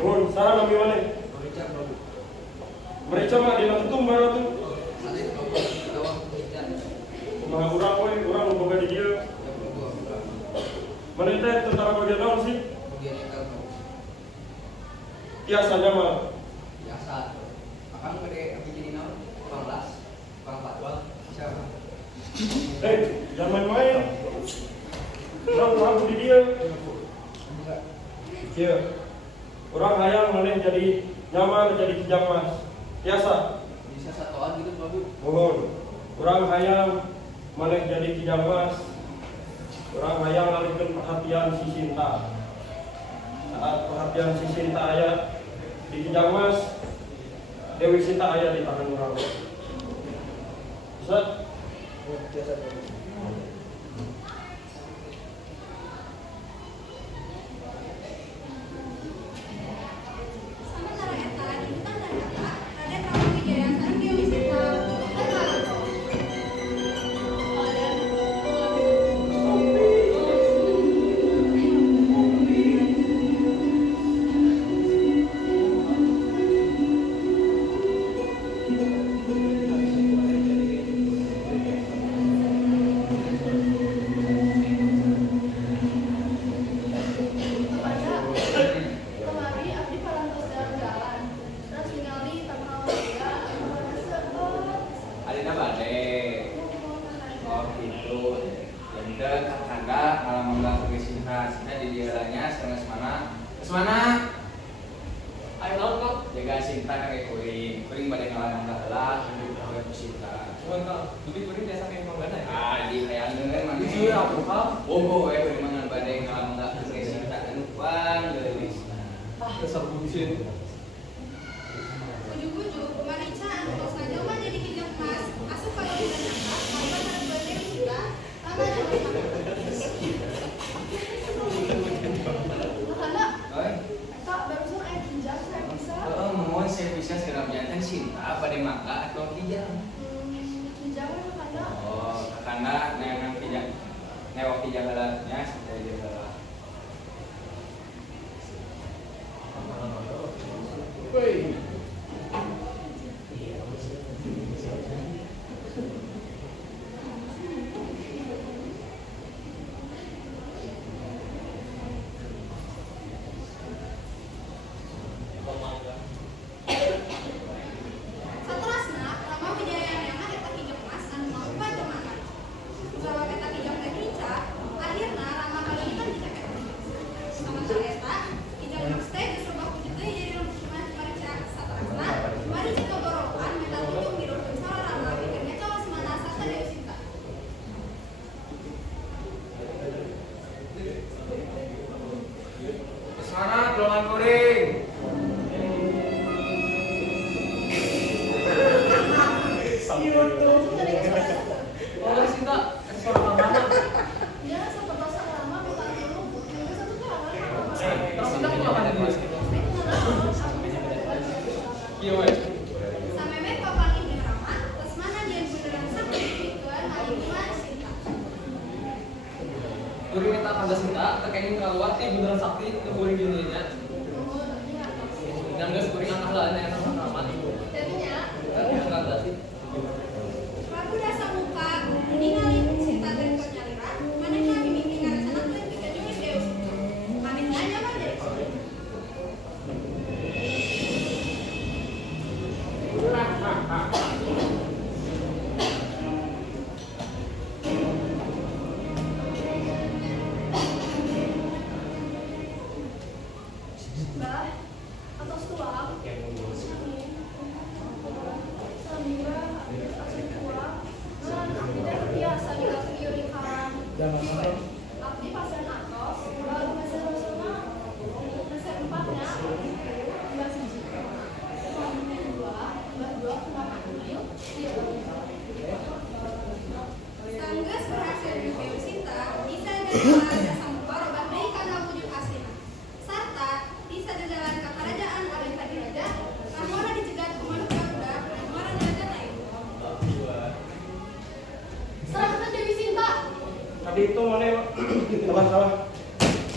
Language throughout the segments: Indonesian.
Mohon, sarang kami mana? Mereka mah di lantung baru tu. Nah, orang membawa di dia. Mana itu tentara bagian daun sih? Biasanya mah. Biasa. Akan gede jadi naon? 14, 14. Siapa? Jangan main-main. Orang di dia. Iya. Orang hayang mana jadi nyaman jadi kijang mas. Biasa. Bisa satuan gitu Babu. Mohon. Orang hayang mana jadi kijang mas. Orang hayang alihkan perhatian si Sinta. Saat perhatian si Sinta aya di kijang mas, Dewi Sinta aya di tangan orang. Bisa? Biasa.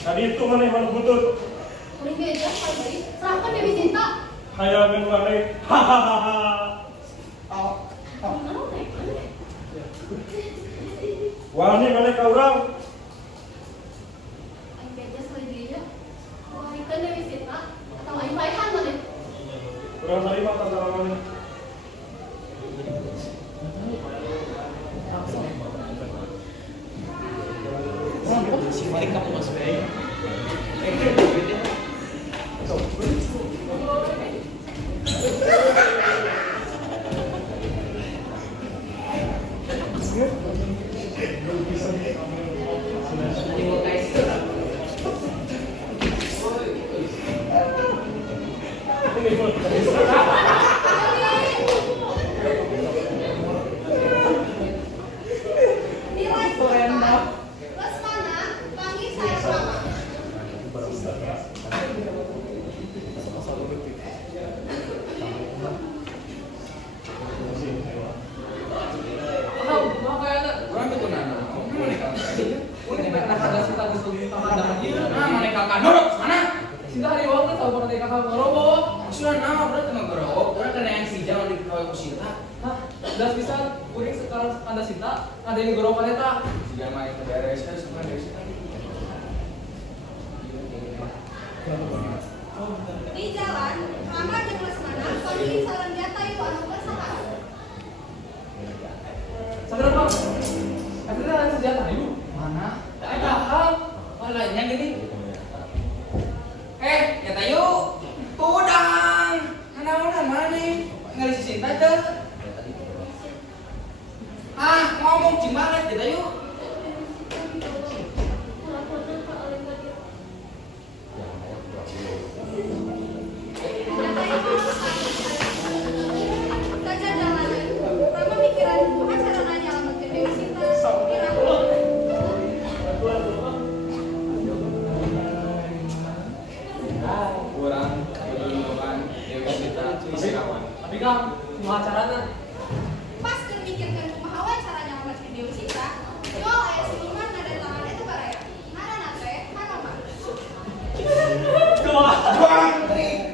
Tadi itu mana yang butut? Kuring geus paling baik. Serahkan Dewi Sinta. Hayangan maneh. Hahaha. Naon teh? Wani maneh ka urang. Aing bejas lagi dia. Wahikeun Dewi Sinta atau aing baehan maneh. Urang narima tantara maneh. Si Malik kamu mas baik. Nilai Lesmana, panggil saya Rama. Orang itu nana. Mereka kan norok mana? Sinta hari waktu tahu pernah kakak ngerobok. Sudah nama berarti nggak gerok. Orang kena yang si jangan dikawal ku Sinta. Hah, udah bisa kuring sekarang anda Sinta, ada yang gorokan eta. Si jangan main ke daerah saya semua dari Sinta. Di jalan, Rama jeung Lesmana panggil salam jata ieu anu bersahara. Sampai apa? Akhirnya ada senjata ibu. Mana? Eh kakak, Malahnya gini. Ya tayo. Tudang. Anak-anak mana? Ngali si Sinta aja. Ngomong cing banget kita yuk. Saja jalanan, Rama mikiran kumaha carana nyalametkeun Dewi Sinta. Kira-kira Kurang keduluan Dewi Sinta Sirawan. tapi kang, semua acaranya. pas keur mikirkeun kumaha wae cara nyalametkeun Dewi Sinta, yol aya siluman nada tangan eta baraya. Ngaranna teh Hanoma. Bang,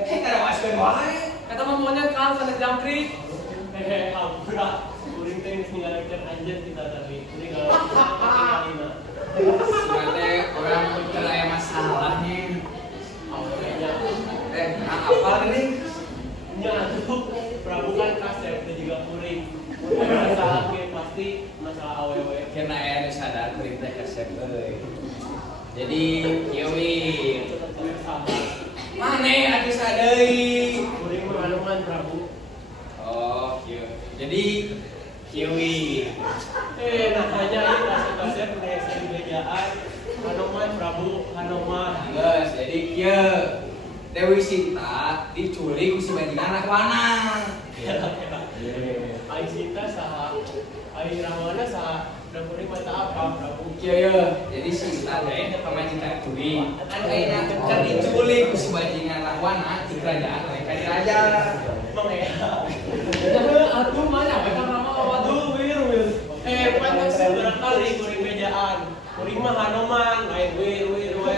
kada waskeun wae. Kata mamanya kan sana jangkrik. Hehe, ampura. Kuring teh geus ningalikeun anjeun kita tadi. Kuring tinggalina. Nanti orang kena yang masalahnya. Ampurnya. Apa ini? Nya atuh Prabu kan kasep teh juga kuring. Masalah ge pasti masalah awewe. Kena aya nu sadar kuring teh kesep euy. Jadi kieu mane atuh sadeui. Kuring mah hanuman Prabu. Oh, kieu. Jadi kieu Nanya ini kasep-kasep desa di bejaan. Hanuman Prabu, Hanuman. geus jadi kieu. Dewi Sinta diculik ku si bajingan anak lanang. Ai Sita saha? Ai Rawana saha? Da kuring mah teu apa Prabu. Kieu jadi si Sinta teh pamajikan culik. Anu ayeuna keur diculik ku si bajingan anak wana di kerajaan mereka di raja. Mangea. Jadi atuh mana? Kata Rama waduh. Wir. Pantas seberapa kali kuring bejaan. Kuring mah Hanuman, lain wir we.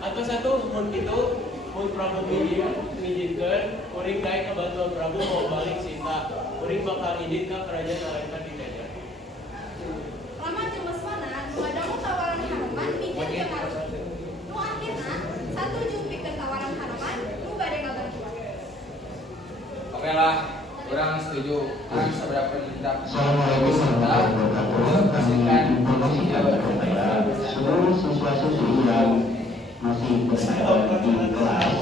Atau satu mun kitu mun Prabu mijinkeun kuring daek ka bantuan Prabu mau balik Sita. Kuring bakal izin ka kerajaan Alengka di Gajah. Rama jeung Lesmana nu ngadangu tawaran Hanuman mikir jeung Arjuna. Nu akhirna satuju pikeun tawaran Hanuman nu bade ngabantuan. Oke lah, kurang setuju. Kan seberapa tidak Assalamualaikum warahmatullahi wabarakatuh. Seluruh siswa-siswi yang masih berada di kelas,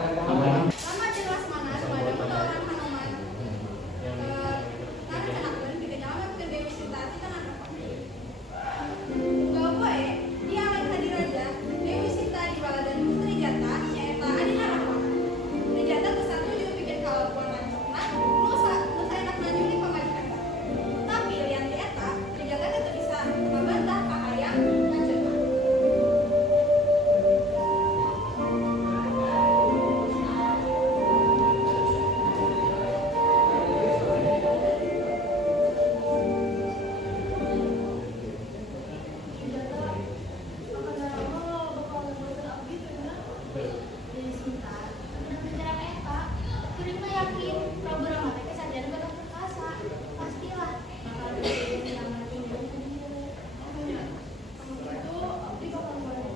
Rama jeung Lesmana nu ngadangu tawaran Hanuman ngarencanakeun pikeun nyalametkeun Dewi Sinta ti tanah Gak poe, di Alengka di Raja, Dewi Sinta di baladan Putri Jata nyaeta Adina Rahma. Putri Jata geus satuju pikeun kalakuan lancokna nu saenakna nyulik pamajikan. Tapi lian ti eta, Putri Jata teu bisa Dewi Sinta, menjelang Eva, kuring mah yakin Prabu Rama teh kesadaran bakal perkasa. Pastilah bakal menyelamatin diri sendiri. Kamu itu Opti bakal boleh.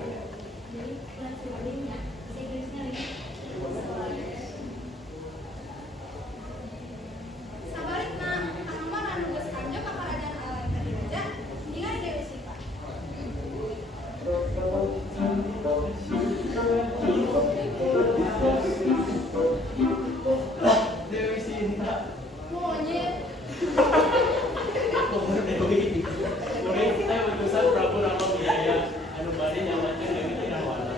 Jadi bulan sebelumnya, bahasa Inggrisnya lagi. Sabalikna, Hanoman anu geus anjok ka karajaan Alengka diraja, ningali Dewi Sinta. Dewi Sinta. Monyet. Dewi. Kuring kita utusan Prabu Rama Wijaya anu bade nyamakeun Dewi Irawana.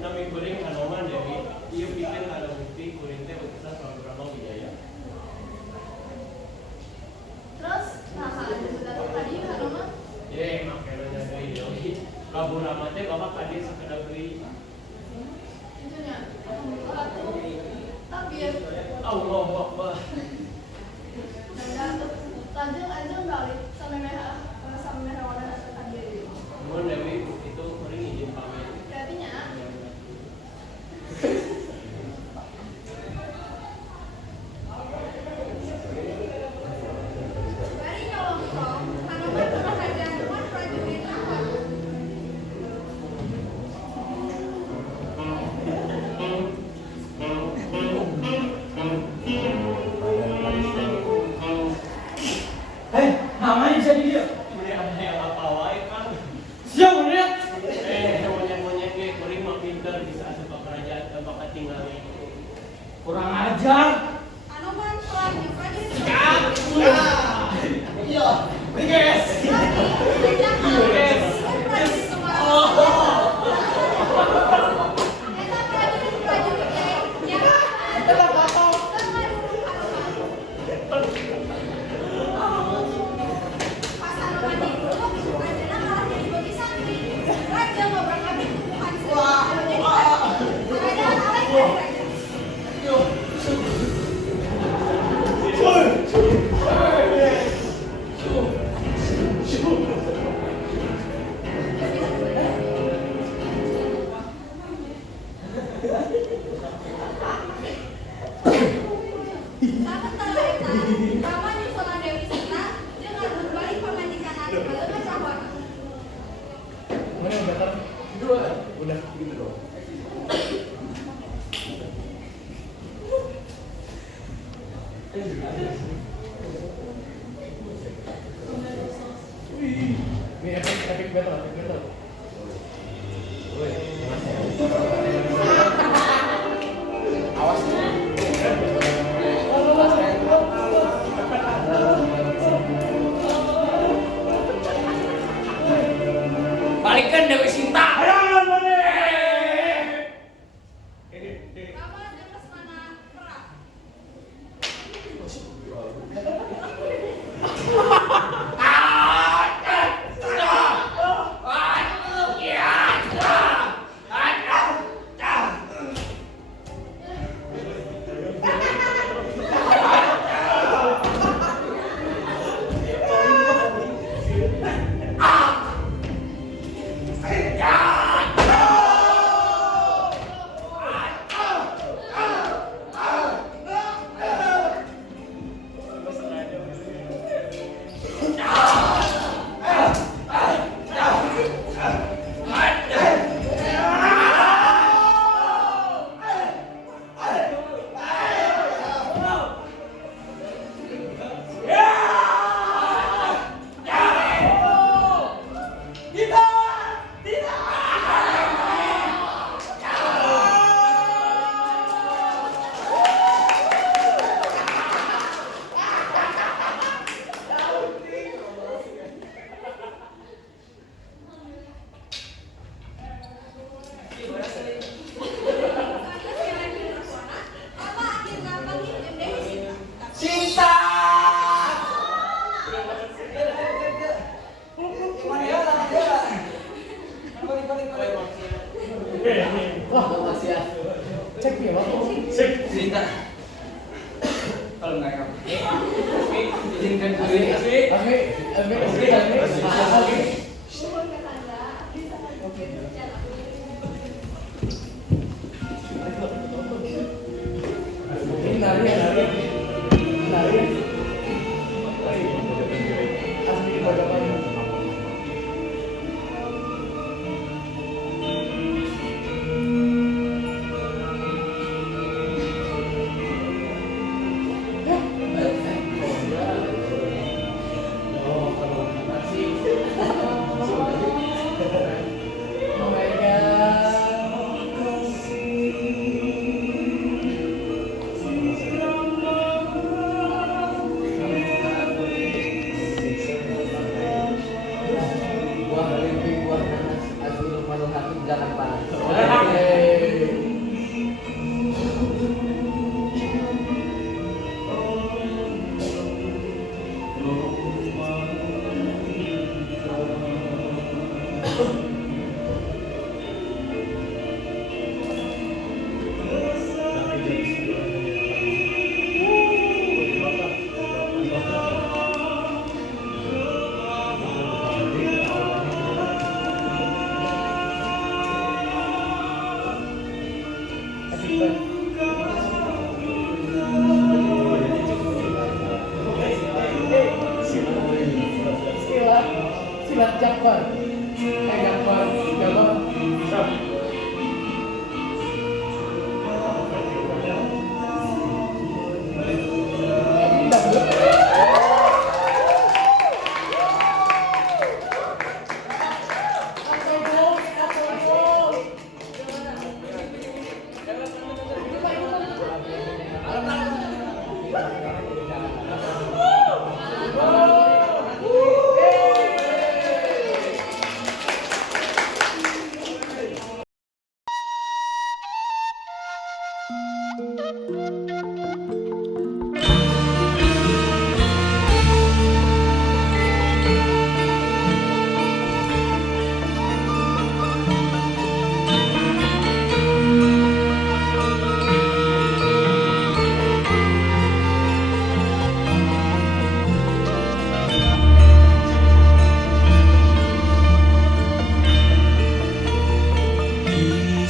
Nami kuring Hanoman Dewi, ieu pikeun kana bukti kuring teh utusan Prabu Rama Wijaya. Terus, nah anu datang tadi Hanoman. Ye, makanya deui Dewi. Prabu Rama teh bapak kadir sakedap deui. Itunya, atuh. Tapi ya, Allahu Akbar. lanjut balik sampai merah warna dasar tadi. Mun Dewi itu kuring izin pamit. Berarti nya, bari nyolong-nyolong, Hanoman berhaja dengan prajurit awal. Namanya bisa di dia. Ini ada yang apa wae kan? Siap, Monyet. Monyet-monyet ge kuring mah pinter bisa asup ka kerajaan tanpa katinggali. Kurang ajar. Hanoman telah prajurit Iya. Guys. Mana udah kan? Udah gitu dong. Ini epic battle. Awas. Balikan Dewi Sinta. Hayangan mana? Rama jeung Lesmana perang. Cek ya, Pak. Sinta. Kalau nggak kamu, izinkan dulu. Asmi. Oke. jangan panas. Silat Jakbar. Jakbar, Jakbar.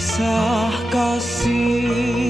Kisah kasih